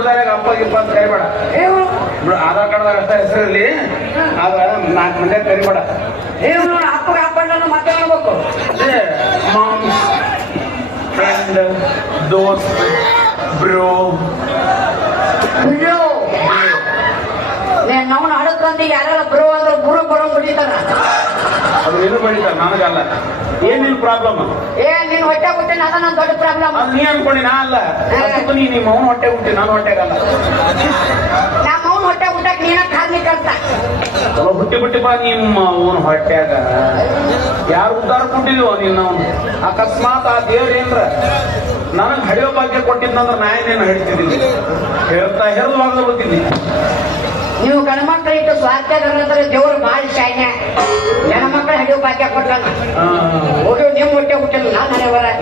ನಾಟಕದಾಗ ಅಪ್ಪ ಗಿಪ್ಪ ಅಂತ ಕರಿಬೇಡ ಏನು ಆಧಾರ್ ಕಾರ್ಡ್ದಾಗ ಅಷ್ಟ ಹೆಸರಲ್ಲಿ ಆಗ ನಾಲ್ಕು ಮಂದಿ ಕರಿಬೇಡ ಏನು ನೋಡ ಅಪ್ಪಗ ಅಪ್ಪ ಮತ್ತೆ ಹೇಳ್ಬೇಕು ಮಾಮ್ ಫ್ರೆಂಡ್ ದೋಸ್ತ್ ಬ್ರೋ ನೀನ್ ನಾವು ಹಡಕ್ಕಂತ ಯಾರ ಬ್ರೋ ಅಂದ್ರೆ ಗುರು ಬರೋ ಬಿಡಿತಾರ. ಅದು ನನಗಲ್ಲ. ಏನ್ ನಿನ್ ಪ್ರಾಬ್ಲಮ್ ಏ ನೀನ್ ಹೊಟ್ಟೆ ಹುಟ್ಟಿನ ಅದ ನನ್ ದೊಡ್ಡ ಪ್ರಾಬ್ಲಮ್ ಅದು ನೀ ಅನ್ಕೊಂಡಿ ನಾ ಅಲ್ಲ. ಅದಕ್ಕೂ ನೀ ನಿಮ್ಮ ಅವನ ಹೊಟ್ಟೆ ಹುಟ್ಟಿ ನಾನು ಹೊಟ್ಟೆಗಲ್ಲ. ನಮ್ಮ ಅವ್ನ ಹೊಟ್ಟೆ ಹುಟ್ಟಕ್ ನೀನ ಕಾರ್ಮಿಕ ಅಂತ ಹುಟ್ಟಿ ಬಿಟ್ಟಿ ಬಾ ನಿಮ್ಮ ಅವನ ಹೊಟ್ಯಾಗ ಯಾರು ಉದ್ದಾರ ಕೊಟ್ಟಿದ್ವೋ ನಿನ್ನ ಅವನು? ಅಕಸ್ಮಾತ್ ಆ ದೇವ್ರೇನ್ರ ನನಗ್ ಹಡಿಯೋ ಭಾಗ್ಯ ಕೊಟ್ಟಿದ್ದಂದ್ರ ನಾ ಏನೇನು ಹಡಿತಿದ್ದೀನಿ ಹೇಳ್ತಾ ಹೇಳ್ದು ವಾಗದ ಗೊತ್ತಿದ್ದೀನಿ. ನೀವು ಗಣಮಕ್ಕಳಿಟ್ಟು ಇಟ್ಟು ಸ್ವಾರ್ಥ ದೇವರು ಬಾಳ ಶಾನ್ಯ ಹೆಣ್ಮಕ್ಳು ಹಿಡಿಯೋ ಭಾಗ್ಯ ಕೊಟ್ಟಲ್ಲ ಹೋಗಿ ನಿಮ್ ಹೊಟ್ಟೆ ಹುಟ್ಟಿಲ್ಲ ನಾನು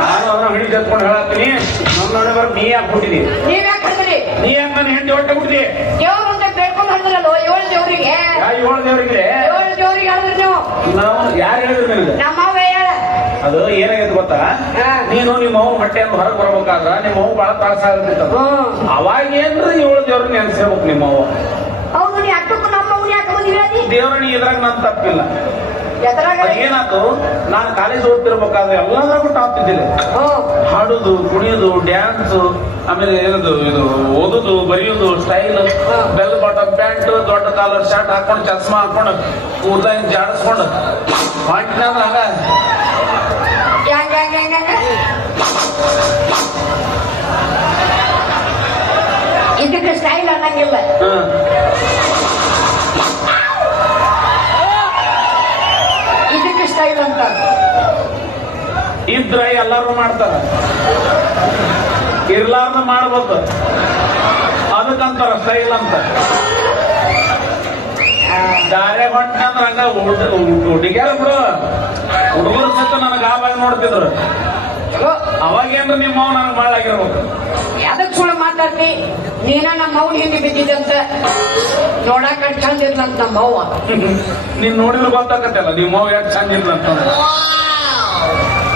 ನಾನು ಅವ್ರ ಹಿಡಿ ತೆತ್ಕೊಂಡು ಹೇಳತ್ತೀನಿ. ನಮ್ಮ ನೀ ಯಾಕೆ ಹುಟ್ಟಿದಿ? ನೀವ್ ಯಾಕೆ ಹಂದ್ರಿ ನೀ ಯಾಕೆ ನನ್ನ ಹೆಂಡತಿ ಹೊಟ್ಟೆ ಹುಟ್ಟಿದಿ? ದೇವ್ರು ಅಂತ ಬೇಡ್ಕೊಂಡು ಹಂದ್ರಲ್ಲೋ ಏಳು ದೇವ್ರಿಗೆ? ಏಳು ದೇವರಿಗೆ? ಏಳು ದೇವ್ರಿಗೆ ಹೇಳಿದ್ರಿ ನೀವು. ನಾವು ಯಾರು ಹೇಳಿದ್ರು ನಿನಗೆ? ನಮ್ಮವ್ವ ಹೇಳ. ಅದು ಏನಾಗೈತೆ ಗೊತ್ತಾ. ನೀನು ನಿಮ್ಮ ಅವ್ವ ಹೊಟ್ಟೆಯನ್ನು ಹೊರಗೆ ಬರ್ಬೇಕಾದ್ರ ನಿಮ್ಮ ಅವ್ವ ಬಹಳ ತ್ರಾಸ ಆಗುತ್ತೆ ಅವಾಗ ಏನ್ರ ಏಳು ದೇವ್ರ ನೆನ್ಸಿರ್ಬೇಕು ನಿಮ್ಮ ಅವ್ವ ಹೌದು ನೀ ಅಟ್ಟಕ್ಕೂ ನಮ್ಮ ಅವ್ನ ಯಾಕೆ ಬಂದಿಲ್ಲ ದೇವ್ರ ನೀ ಇದ್ರಾಗ ನನ್ ತಪ್ಪಿಲ್ಲ ಏನಾಯ್ತು? ನಾನು ಕಾಲೇಜ್ ಓದ್ತಿರ್ಬೇಕಾದ್ರೆ ಎಲ್ಲದ್ರಾಗೂ ಟಾಪ್ ಇದ್ದಿಲ್ಲ ಹಾಡುದು ಕುಣಿಯೋದು ಡ್ಯಾನ್ಸ್ ಆಮೇಲೆ ಏನದು ಇದು ಓದುದು ಬರೆಯೋದು ಸ್ಟೈಲ್ ಬೆಲ್ ಬಾಟಮ್ ಪ್ಯಾಂಟ್ ದೊಡ್ಡ ಕಾಲರ್ ಶರ್ಟ್ ಹಾಕೊಂಡು ಚಸ್ಮಾ ಹಾಕೊಂಡು ಕೂದಲ ಹಿಂಗ್ ಜಾಡಿಸ್ಕೊಂಡು. ಹೆಂಗ. ಇದಕ್ಕೆ ಸ್ಟೈಲ್ ಅನ್ನಂಗಿಲ್ಲ. ಇದ್ರ ಎಲ್ಲಾರು ಮಾಡ್ತಾರ. ಇರ್ಲಾರ್ದ ಮಾಡ್ಬೇಕು. ಅದಕ್ಕಂತಾರ ಸ್ಟೈಲ್ ಅಂತ. ದಾರೆ ಹೊಟ್ಟಂದ್ರ ಹಂಗ ಹುಡುಗ್ಯಾರ ಬಿಡು. ಹುಡುಗರು ಸತ್ತ ನನಗೆ ಆ ಬಾಯಿ ನೋಡ್ತಿದ್ರು. ಅವಾಗೇನ್ರ ನಿಮ್ಮ ಅವ್ ನನಗೆ ಮಾಡಾಗಿರ್ಬೇಕು ಅದಕ್ಕೆ ಸುಳ್ಳು ಮಾತಾಡ್ತಿ? ನೀನ ನಮ್ಮ ಅವ್ನ ಹಿಂದೆ ಬಿದ್ದಿದ್ದಂತ. ನೋಡಾಕ ಚಂದ ಇದ್ಲಂತ ನಮ್ಮ ಅವ್ವ. ನೀನ್ ನೋಡಿದ್ರೆ ಗೊತ್ತಾಗತ್ತಲ್ಲ ನಿಮ್ಮ ಯಾಕೆ ಚಂದ ಇಲ್ಲ